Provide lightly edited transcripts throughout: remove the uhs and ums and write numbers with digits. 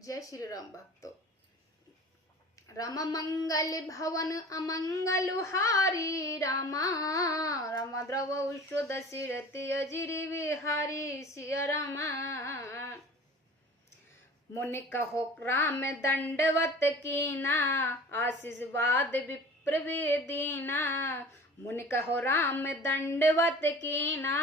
जय श्री राम भक्तों। राम मंगल भवन अमंगल हारी रामा, राम द्रव शुद्ध सिरति अजिरि विहारी सिया रामा। मुनि कहो राम दंडवत कीना, आशीषवाद विप्र दीना। मुनि कहो राम दंडवत कीना,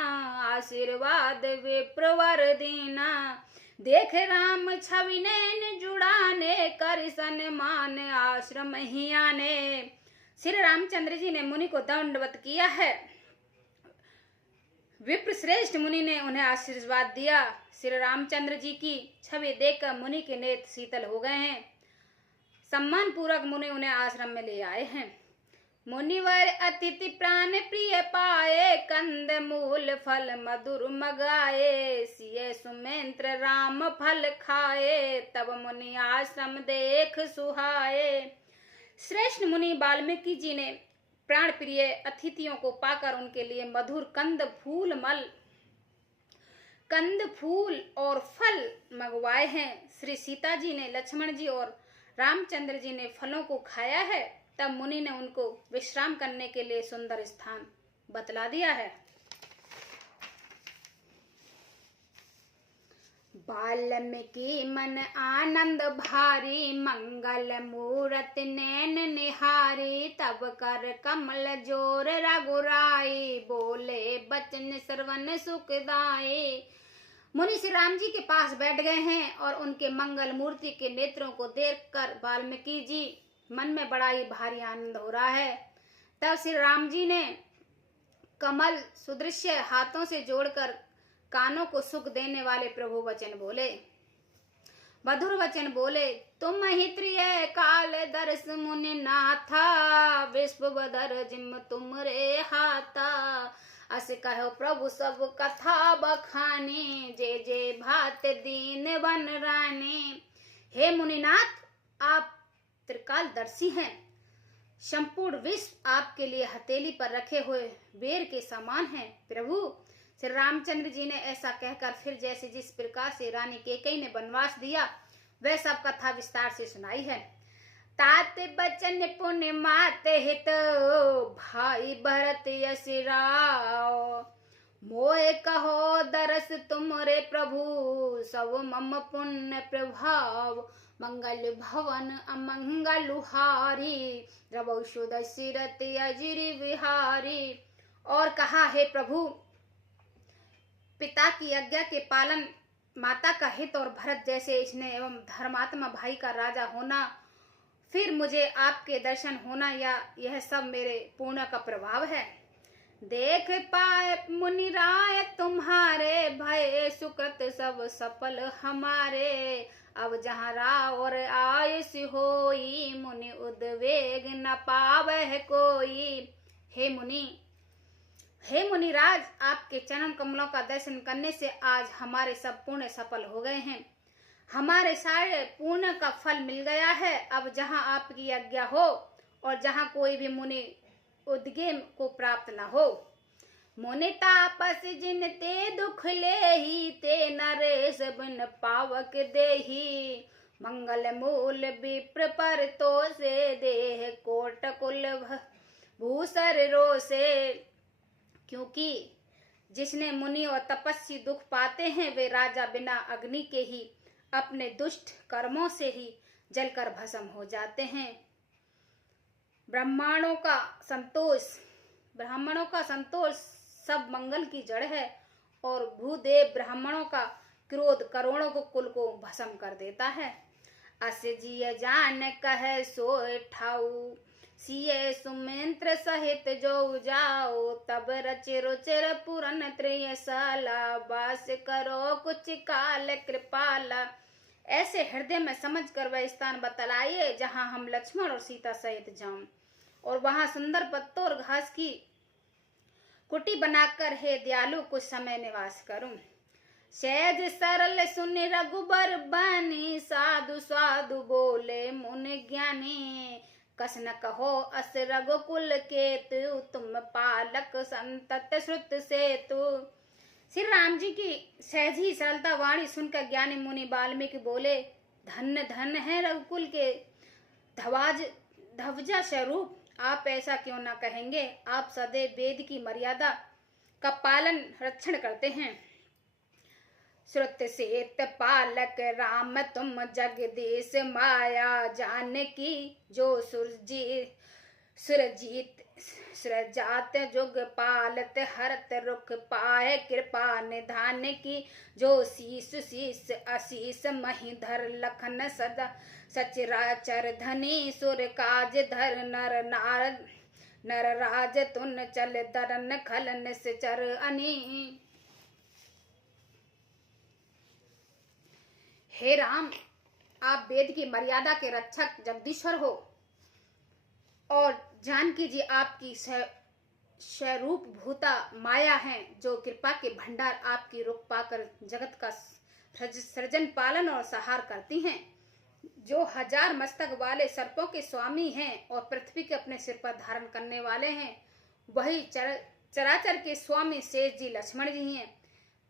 आशीर्वाद विप्रवर दीना। देख राम छवि नैन जुड़ाने, कर सन्मान आश्रम ही आने। श्री रामचंद्र जी ने मुनि को दंडवत किया है। विप्र श्रेष्ठ मुनि ने उन्हें आशीर्वाद दिया। श्री रामचंद्र जी की छवि देखकर मुनि के नेत्र शीतल हो गए हैं। सम्मान पूर्वक मुनि उन्हें आश्रम में ले आए हैं। मुनिवर अतिथि प्राण प्रिय पाए, कंद मूल फल मधुर मगाए। सिय सुमेंद्र राम फल खाए, तब मुनि आश्रम देख सुहाए। श्रेष्ठ मुनि वाल्मीकि जी ने प्राण प्रिय अतिथियों को पाकर उनके लिए मधुर कंद फूल और फल मंगवाए हैं। श्री सीता जी ने, लक्ष्मण जी और रामचंद्र जी ने फलों को खाया है। तब मुनि ने उनको विश्राम करने के लिए सुंदर स्थान बतला दिया है। वाल्मीकि मन आनंद भारी, मंगल मूरत नैन निहारी। तब कर कमल जोर रघुराई, बोले बचन श्रवण सुखदाई। मुनि श्री राम जी के पास बैठ गए हैं और उनके मंगल मूर्ति के नेत्रों को देखकर वाल्मीकि जी मन में बड़ा ही भारी आनंद हो रहा है। तब श्री राम जी ने कमल सुदृश्य हाथों से जोड़कर कानों को सुख देने वाले प्रभु वचन बोले, मधुर वचन बोले। तुम ही प्रिय काल दर्श मुनि नाथा, विश्व बदर जिम तुम रे हाथा। अस कहो प्रभु सब कथा बखानी, जे जे भात दीन बन रानी। हे मुनिनाथ, आप त्रिकालदर्शी हैं। संपूर्ण विश्व आपके लिए हथेली पर रखे हुए बेर के समान है। प्रभु श्री रामचंद्र जी ने ऐसा कहकर फिर जैसे जिस प्रकार से रानी कैकेयी ने वनवास दिया, वह सब कथा विस्तार से सुनाई है। तात बचन पुण्य मात हित, भाई भरत यश राव। मोहे कहो दरस तुमरे प्रभु, सब मम पुण्य प्रभाव। मंगल भवन अमंगल हारी, रवौ शुद्ध सिरति अजिरि विहारी। और कहा, हे प्रभु, पिता की आज्ञा के पालन, माता का हित और भरत जैसे स्नेह एवं धर्मात्मा भाई का राजा होना, फिर मुझे आपके दर्शन होना, या यह सब मेरे पुण्य का प्रभाव है। देख पाए मुनि राय तुम्हारे, भय सुकृत सब सफल हमारे। अब जहाँ रावर आयुष होई, मुनि उद्वेग न पावह कोई। हे मुनिराज, आपके चरण कमलों का दर्शन करने से आज हमारे सब पुण्य सफल हो गए हैं। हमारे सारे पुण्य का फल मिल गया है। अब जहाँ आपकी आज्ञा हो और जहाँ कोई भी मुनि उद्गम को प्राप्त न हो। मुनि तापस जिन ते दुख लेही, ते नरेश बिन पावक देही। मंगल मूल विप्र पर तो से, देह कोट कुल भूसर रोसे। क्योंकि जिसने मुनि और तपस्वी दुख पाते हैं, वे राजा बिना अग्नि के ही अपने दुष्ट कर्मों से ही जलकर भस्म हो जाते हैं। ब्राह्मणों का संतोष सब मंगल की जड़ है, और भूदेव ब्राह्मणों का क्रोध करोड़ों को कुल को भस्म कर देता है। अस जिय जान कह सोए ठाऊ, सिय सुमेंद्र सहित जो जाओ। तब रचिर रुचिर पुरन त्रियशाला, वास करो कुछ काल कृपाला। ऐसे हृदय में समझकर वह स्थान बतलाइए जहां हम लक्ष्मण और सीता सहित जाऊं, और वहां सुंदर पत्तों और घास की कुटी बनाकर हे दयालु कुछ समय निवास करूं। सहज सरल सुन रघुबर बनी, साधु साधु बोले मुनि ज्ञानी। कस न कहो अस रघुकुल केतु, तुम पालक संतत श्रुत सेतु। श्री राम जी की सहज ही सरलता वाणी सुनकर ज्ञानी मुनि वाल्मीकि बोले, धन्य धन्य है रघुकुल के ध्वजा स्वरूप। आप ऐसा क्यों ना कहेंगे? आप सदैव वेद की मर्यादा का पालन रक्षण करते हैं। श्रुत सेत पालक राम तुम जगदीश माया जानकी, जो सुरजीत सृजात जुग पालत हरत रुख पाए कृपा निधान की, जो शीश आशीष महीधर लखन सदा सचराचर धनी, सुर काज धर नर राज तुन चल दरन खल निश्चर अनी। हे राम, आप वेद की मर्यादा के रक्षक जगदीश्वर हो और जानकी जी आपकी स्वरूप भूता माया हैं, जो कृपा के भंडार आपकी रुख पाकर जगत का सृजन पालन और सहार करती हैं, जो 1000 मस्तक वाले सर्पों के स्वामी हैं और पृथ्वी के अपने सिर पर धारण करने वाले हैं। वही चराचर के स्वामी शेष जी लक्ष्मण जी हैं।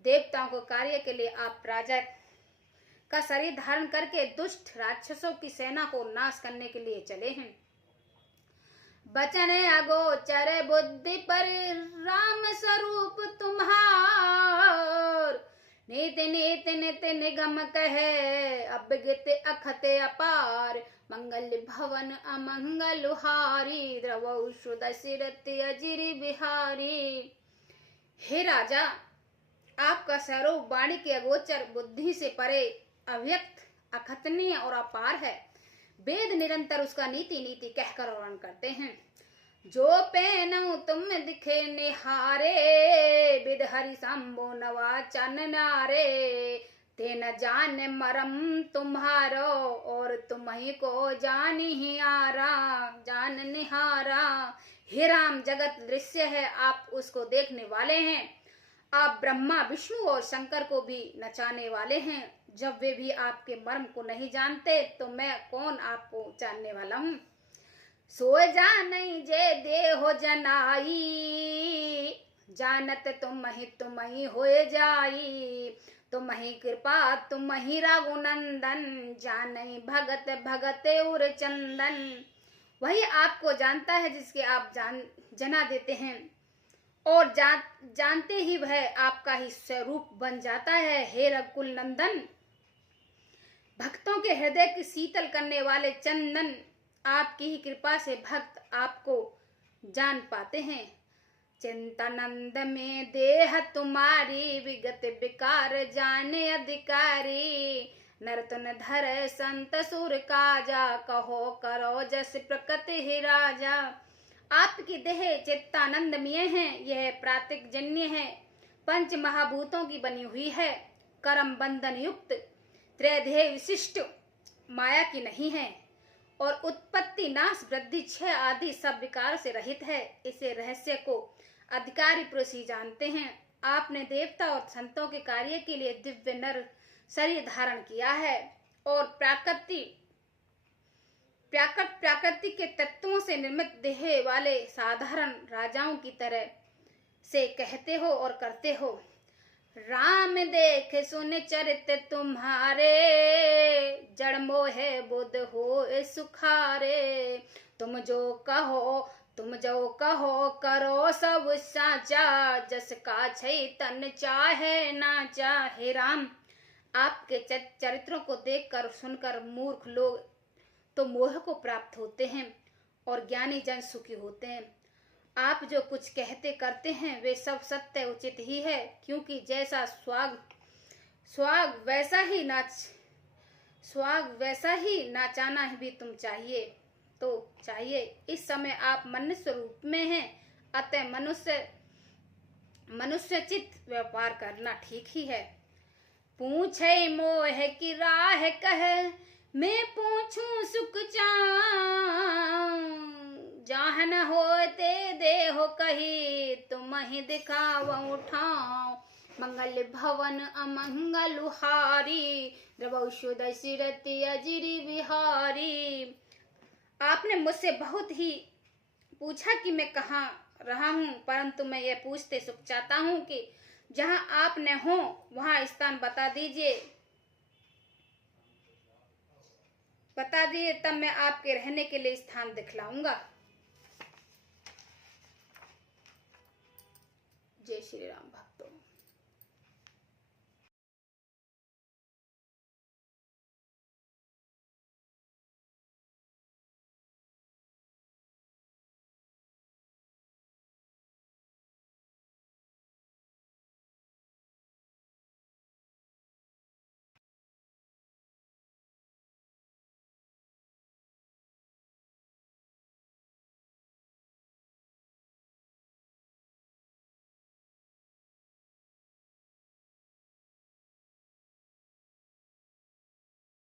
देवताओं को कार्य के लिए आप राजा का शरीर धारण करके दुष्ट राक्षसों की सेना को नाश करने के लिए चले हैं। बचन अगोचर बुद्धि पर राम स्वरूप तुम्हार, नीति नीति निति निगम कहे अब गीत अखते अपार, मंगल भवन अमंगल हारी द्रवौ दशरथ अजिर बिहारी। हे राजा, आपका स्वरूप वाणी के अगोचर बुद्धि से परे अव्यक्त अखतनीय और अपार है। वेद निरंतर उसका नीति नीति कहकर वर्णन करते हैं। जो पेनऊ तुम दिखे निहारे, विद हरि शंभो नवा चन नारे, ते न जान मरम तुम्हारो और तुम्ही को जान ही आरा जान निहारा। हे राम, जगत दृश्य है, आप उसको देखने वाले हैं। आप ब्रह्मा विष्णु और शंकर को भी नचाने वाले हैं। जब वे भी आपके मर्म को नहीं जानते तो मैं कौन आपको जानने वाला हूँ। सो जानई जे देहो जनाई, जानत तुम्ही होए जाई, तुम्ही कृपा तुम्ही रघुनंदन, जानई भगत भगत उर चंदन। वही आपको जानता है जिसके आप जना देते हैं और जानते ही वह आपका ही स्वरूप बन जाता है। हे रघुकुल नंदन, भक्तों के हृदय की शीतल करने वाले चंदन, आपकी ही कृपा से भक्त आपको जान पाते हैं। चिंतानंद में देह तुम्हारी, विगत विकार जाने अधिकारी, नरतन धर संत सुर काजा, कहो करो जस प्रकृति ही राजा। आपकी देह चित्तानंदमय है, यह प्रातिक जन्य है, पंच महाभूतों की बनी हुई है, कर्म बंधन युक्त त्रैधेय विशिष्ट माया की नहीं है और उत्पत्ति नाश वृद्धि क्षय आदि सब विकार से रहित है। इसे रहस्य को अधिकारी पुरुष ही जानते हैं। आपने देवता और संतों के कार्य के लिए दिव्य नर शरीर धारण किया है और प्राकृतिक के तत्वों से निर्मित देह वाले साधारण राजाओं की तरह से कहते हो और करते हो। राम देख सुन चरित तुम्हारे, जड़ मोहे बुध हो सुखारे, तुम जो कहो करो सब साचा, जस का तन चाहे ना चाहे। राम, आपके चरित्रों को देखकर सुनकर मूर्ख लोग तो मोह को प्राप्त होते हैं और ज्ञानी जन सुखी होते हैं। आप जो कुछ कहते करते हैं वे सब सत्य उचित ही है, क्योंकि जैसा स्वाग वैसा ही नाचाना भी तुम चाहिए। इस समय आप मनुष्य रूप में हैं, अतः मनुष्यचित व्यापार करना ठीक ही है। पूछे मोह की राह कह, मैं पूछूं सुख जहाँ न होते देहो कही, तुम ही दिखाओ उठाओ, मंगल भवन अमंगल हारी, द्रवौ दशरथ अजिर बिहारी। आपने मुझसे बहुत ही पूछा कि मैं कहाँ रहा हूँ, परंतु मैं यह पूछते सुख चाहता हूँ कि जहाँ आप न हो वहाँ स्थान बता दीजिए। बता दिए, तब मैं आपके रहने के लिए स्थान दिखलाऊंगा।